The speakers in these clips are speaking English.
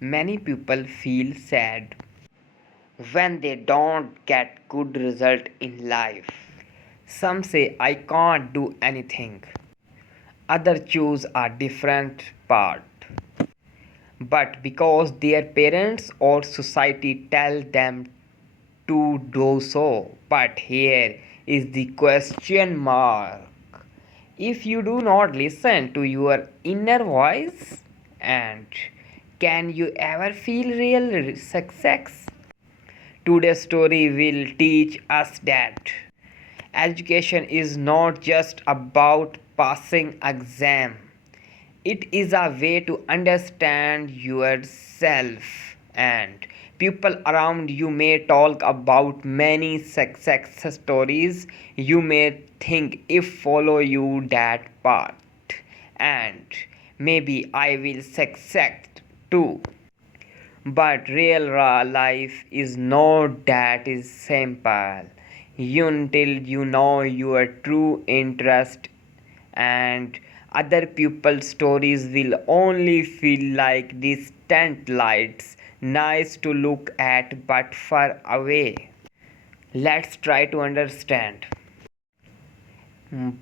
Many people feel sad when they don't get good result in life. Some say I can't do anything. Others choose a different path. But because their parents or society tell them to do so. But here is the question mark. If you do not listen to your inner voice, and can you ever feel real success? Today's story will teach us that education is not just about passing exam. It is a way to understand yourself, and people around you may talk about many success stories. You may think if follow you that path, and maybe I will succeed too. But real life is not that is simple. Until you know your true interest, and other people's stories will only feel like distant lights, nice to look at but far away. Let's try to understand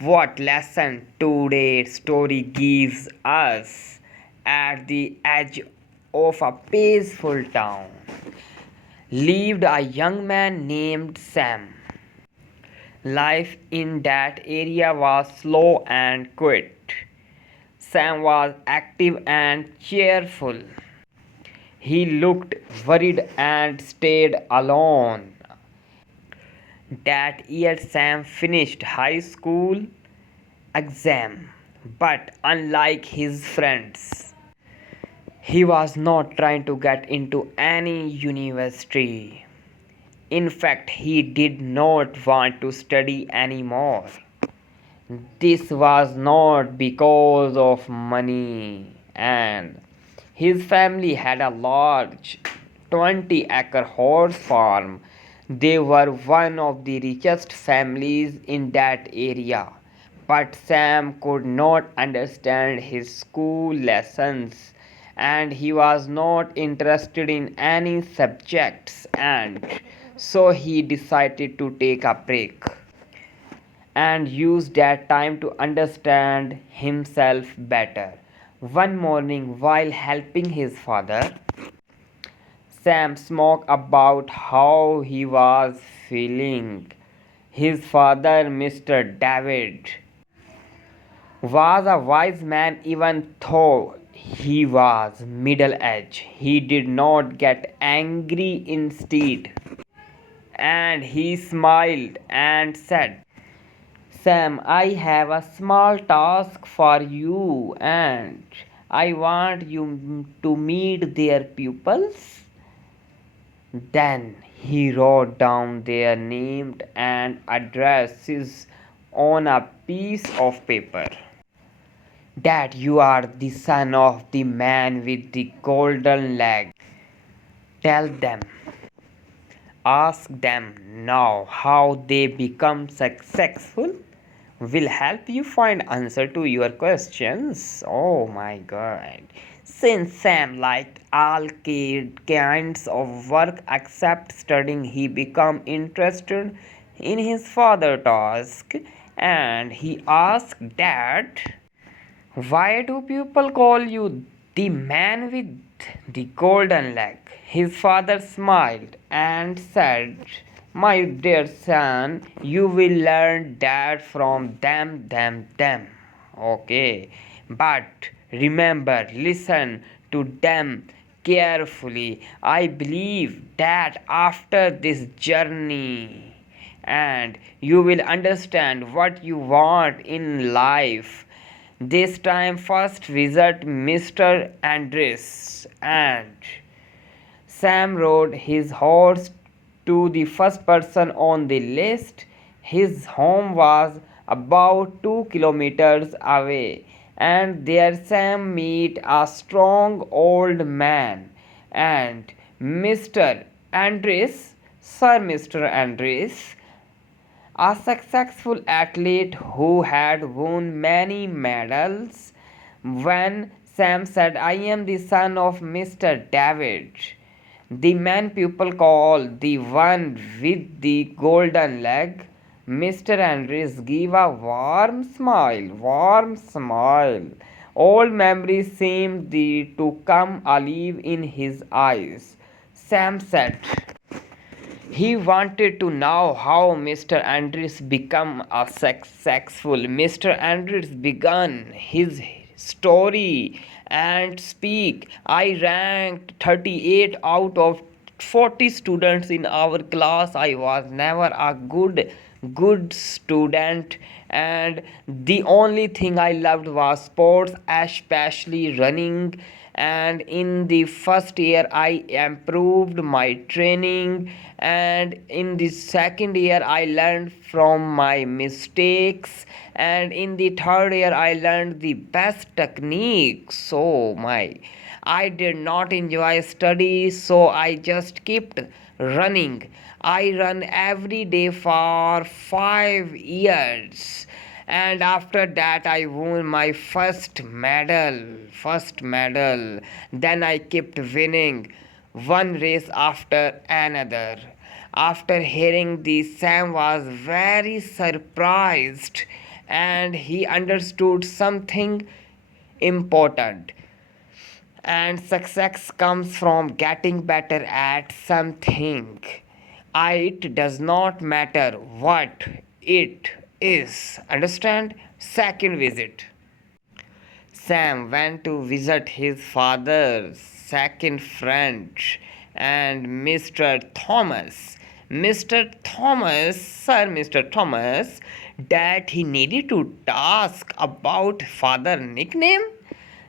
what lesson today's story gives us. At the edge of a peaceful town lived a young man named Sam. Life in that area was slow and quiet. Sam was active and cheerful. He looked worried and stayed alone. That year, Sam finished high school exam, but unlike his friends, he was not trying to get into any university. In fact, he did not want to study anymore. This was not because of money, and his family had a large 20-acre horse farm. They were one of the richest families in that area. But Sam could not understand his school lessons, and he was not interested in any subjects, and so he decided to take a break and use that time to understand himself better. One morning, while helping his father, Sam spoke about how he was feeling. His father, Mr. David, was a wise man even though he was middle aged. He did not get angry instead, and he smiled and said, Sam, I have a small task for you, and I want you to meet their pupils. Then he wrote down their names and addresses on a piece of paper. That you are the son of the man with the golden leg. Tell them, ask them now how they become successful will help you find answer to your questions. Oh my god. Since Sam liked all kinds of work except studying, he became interested in his father's task, and he asked Dad, why do people call you the man with the golden leg? His father smiled and said, my dear son, you will learn that from them. Okay, but remember, listen to them carefully. I believe that after this journey, and you will understand what you want in life. This time, first visit Mr. Andres, and Sam rode his horse to the first person on the list. His home was about 2 kilometers away, and there Sam met a strong old man. And Mr. Andres, Sir Mr. Andres, a successful athlete who had won many medals. When Sam said, I am the son of Mr. David, the man people call the one with the golden leg. Mr. Andrews gave a warm smile. Old memories seemed to come alive in his eyes. Sam said, he wanted to know how Mr. Andrews became a successful. Mr. Andrews began his story and speak. I ranked 38 out of 40 students in our class. I was never a good student, and the only thing I loved was sports, especially running. And in the first year I improved my training, and in the second year I learned from my mistakes, and in the third year I learned the best techniques. So my I did not enjoy study, so I just kept running. I run every day for 5 years, and after that I won my first medal. Then I kept winning one race after another. After hearing this, Sam was very surprised, and he understood something important. And success comes from getting better at something. It does not matter what it is. Understand? Second visit. Sam went to visit his father's second friend and Mr. Thomas. Mr. Thomas, that he needed to ask about father nickname.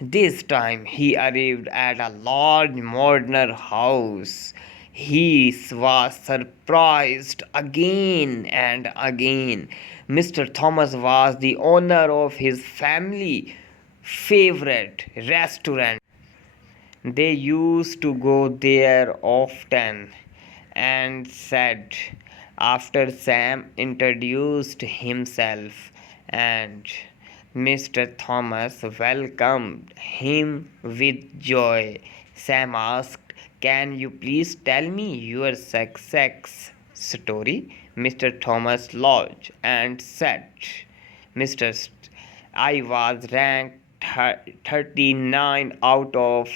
This time he arrived at a large modern house. He was surprised again and again. Mr. Thomas was the owner of his family favorite restaurant. They used to go there often, and said, after Sam introduced himself, and Mr. Thomas welcomed him with joy. Sam asked, can you please tell me your success story? Mr. Thomas laughed and said, Mr. I was ranked 39 out of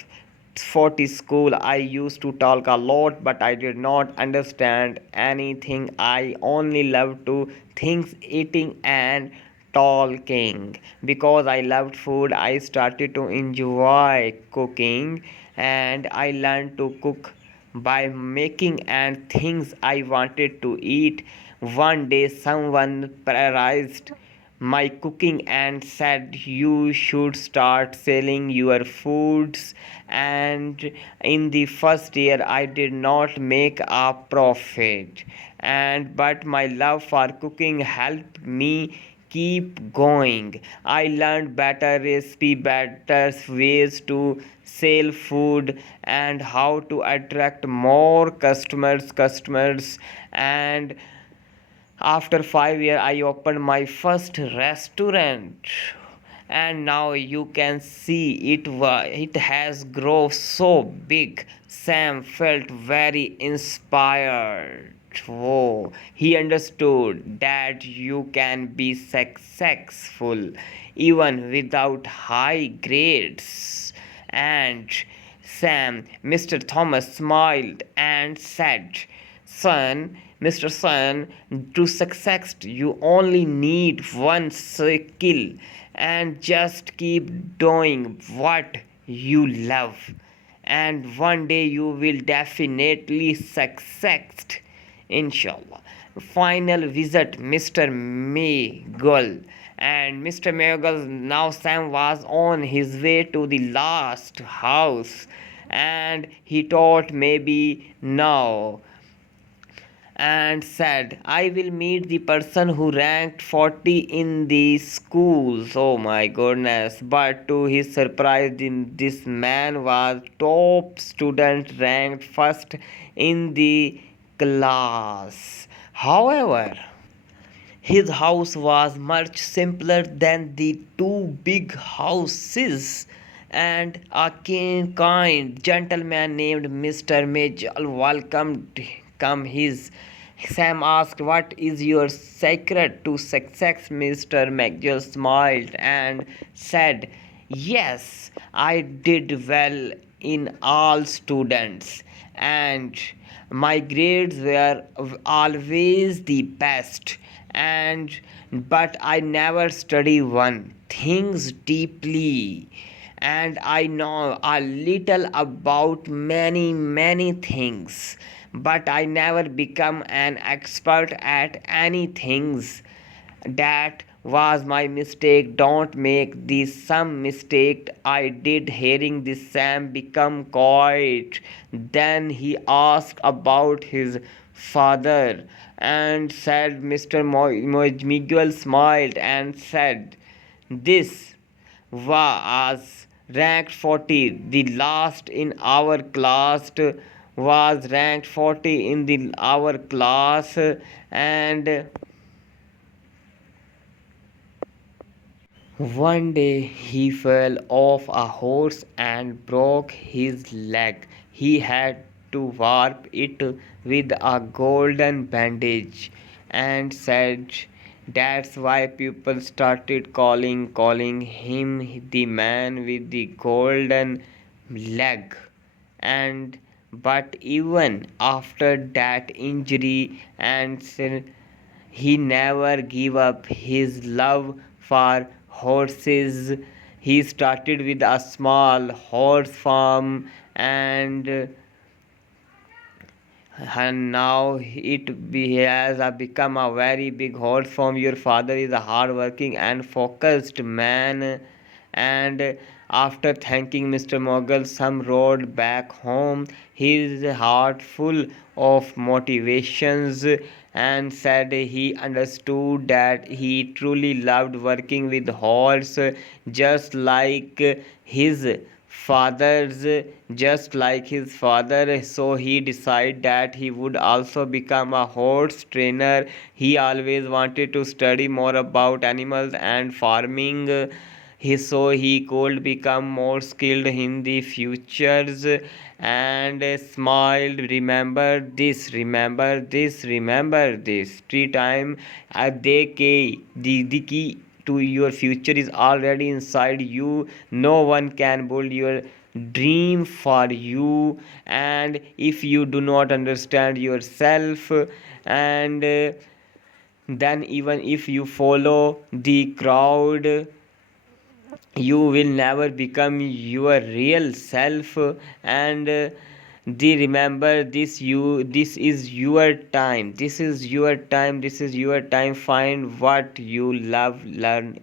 40 school. I used to talk a lot, but I did not understand anything. I only loved to things eating and talking. Because I loved food, I started to enjoy cooking, and I learned to cook by making and things I wanted to eat. One day someone praised my cooking and said you should start selling your foods. And in the first year I did not make a profit, and but my love for cooking helped me keep going. I learned better recipe, better ways to sell food, and how to attract more customers. And after 5 years, I opened my first restaurant, and now you can see it has grown so big. Sam felt very inspired. Whoa, he understood that you can be successful even without high grades. And Mr. Thomas smiled and said, Mr. Son, to success you only need one skill, and just keep doing what you love. And one day you will definitely succeed, inshallah. Final visit, Mr. Megal. And Mr. Megal, now Sam was on his way to the last house, and he thought maybe now, and said, I will meet the person who ranked 40 in the schools. Oh my goodness. But to his surprise, this man was top student ranked first in the class. However, his house was much simpler than the two big houses and a kind gentleman named Mr. Major welcomed come his. Sam asked, "What is your secret to success?" Mr. McGill smiled and said, "Yes, I did well in all students, and my grades were always the best, and but I never study one things deeply, and I know a little about many things, but I never become an expert at any things. That was my mistake. Don't make this some mistake I did." Hearing this, Sam become quiet. Then he asked about his father and said. Mr. Miguel smiled and said, "This was ranked 40. The last in our class was ranked 40 in our class, and one day he fell off a horse and broke his leg. He had to warp it with a golden bandage, and said that's why people started calling him the man with the golden leg. And but even after that injury, and he never gave up his love for horses. He started with a small horse farm, and now has become a very big horse farm. Your father is a hard-working and focused man. And after thanking Mr. Mogul, Sam rode back home, his heart full of motivations, and said he understood that he truly loved working with horse, just like his fathers just like his father. So he decided that he would also become a horse trainer. He always wanted to study more about animals and farming. He could become more skilled in the futures, and smiled. Remember this 3 times the key to your future is already inside you. No one can build your dream for you, and if you do not understand yourself, and then even if you follow the crowd, you will never become your real self. And the remember this, this is your time, this is your time, this is your time. Find what you love, learn